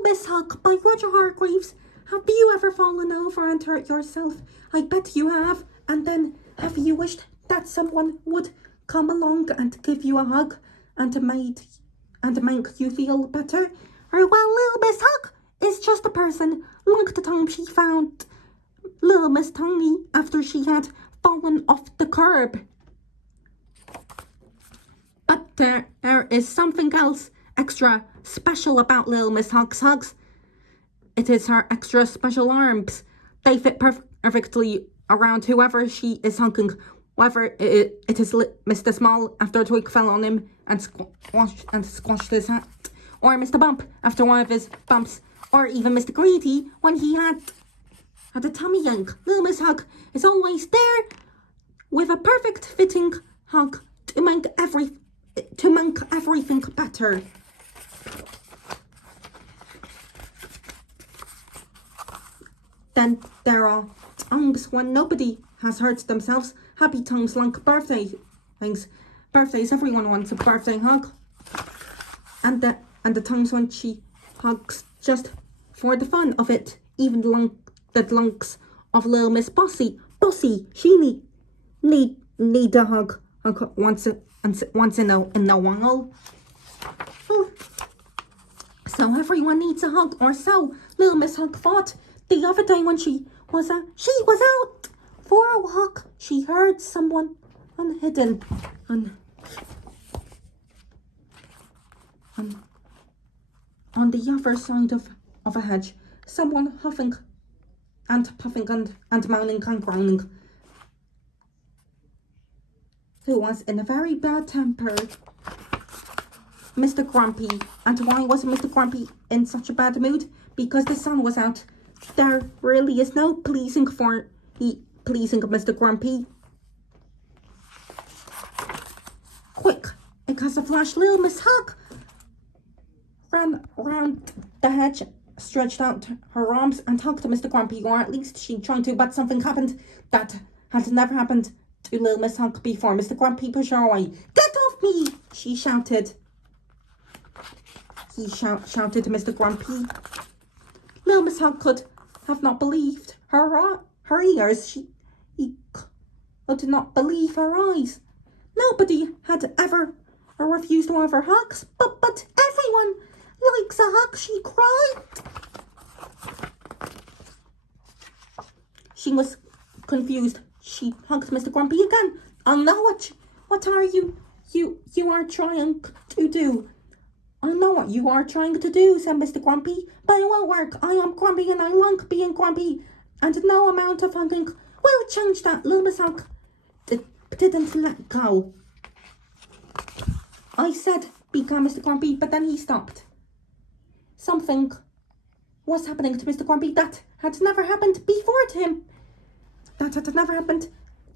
Little Miss Hug by Roger Hargreaves. Have you ever fallen over and hurt yourself? I bet you have. And then have you wished that someone would come along and give you a hug and make you feel better? Or well, Little Miss Hug is just a person. Like the time she found Little Miss Tiny after she had fallen off the curb. But there is something else extra special about Little Miss Hug's hugs. It is her extra special arms. They fit perfectly around whoever she is hugging, whether it is Mr. Small after a twig fell on him and squashed his hat, or Mr. Bump after one of his bumps, or even Mr. Greedy when he had a tummy ache. Little Miss Hug is always there with a perfect fitting hug to make everything better. Then there are times when nobody has hurt themselves. Happy times like birthdays. Everyone wants a birthday hug. And the times when she hugs just for the fun of it. Even the lunks of Little Miss Bossy, she need a hug once in a while. So everyone needs a hug, or so Little Miss Hug thought. The other day when she was out for a walk, she heard someone hidden on the other side of a hedge. Someone huffing and puffing and moaning and groaning, who was in a very bad temper. Mr. Grumpy. And why was Mr. Grumpy in such a bad mood? Because the sun was out. There really is no pleasing Mr. Grumpy. Quick, because a flash, Little Miss Hug ran round the hedge, stretched out her arms and hugged Mr. Grumpy, or at least she tried to, but something happened that had never happened to Little Miss Hug before. Mr. Grumpy pushed her away. "Get off me!" she shouted. He shouted to Mr. Grumpy. Little Miss Hug could have not believed her ears. She could not believe her eyes. Nobody had ever refused one of her hugs, but everyone likes a hug, she cried. She was confused. She hugged Mr. Grumpy again. "I know what are you are trying to do. I know what you are trying to do," said Mr. Grumpy, "but it won't work. I am grumpy and I like being grumpy, and no amount of hugging will change that." Little Miss Hug didn't let go. "I said," began Mr. Grumpy, but then he stopped. Something was happening to Mr. Grumpy that had never happened before to him. That had never happened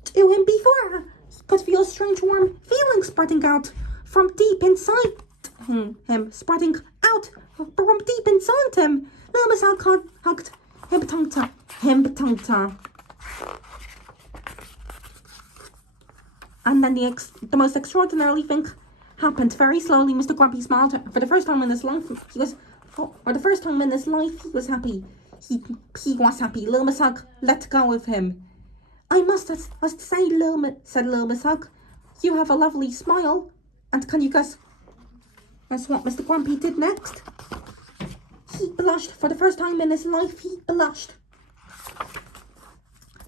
to him before. He could feel strange warm feelings spreading out from deep inside him, spreading out from deep inside him. Little Miss Hug hugged him. And then the most extraordinary thing happened. Very slowly, Mr. Grumpy smiled. For the first time in his life, he was happy. He was happy. Little Miss Hug let go of him. "I must say, said Little Miss Hug, you have a lovely smile." And can you guess what Mr. Grumpy did next? He blushed. For the first time in his life, he blushed.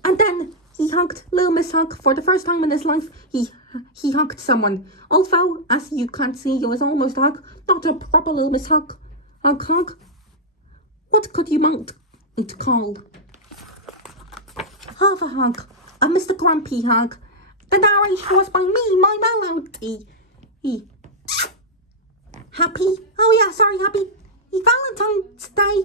And then he hugged Little Miss Hug. For the first time in his life, he hugged someone. Although, as you can see, it was almost a hug, not a proper Little Miss Hug. Hug. What could you mount it called? Half a hug. A Mr. Grumpy hug. The narration was by me, my melody. Happy Valentine's Day.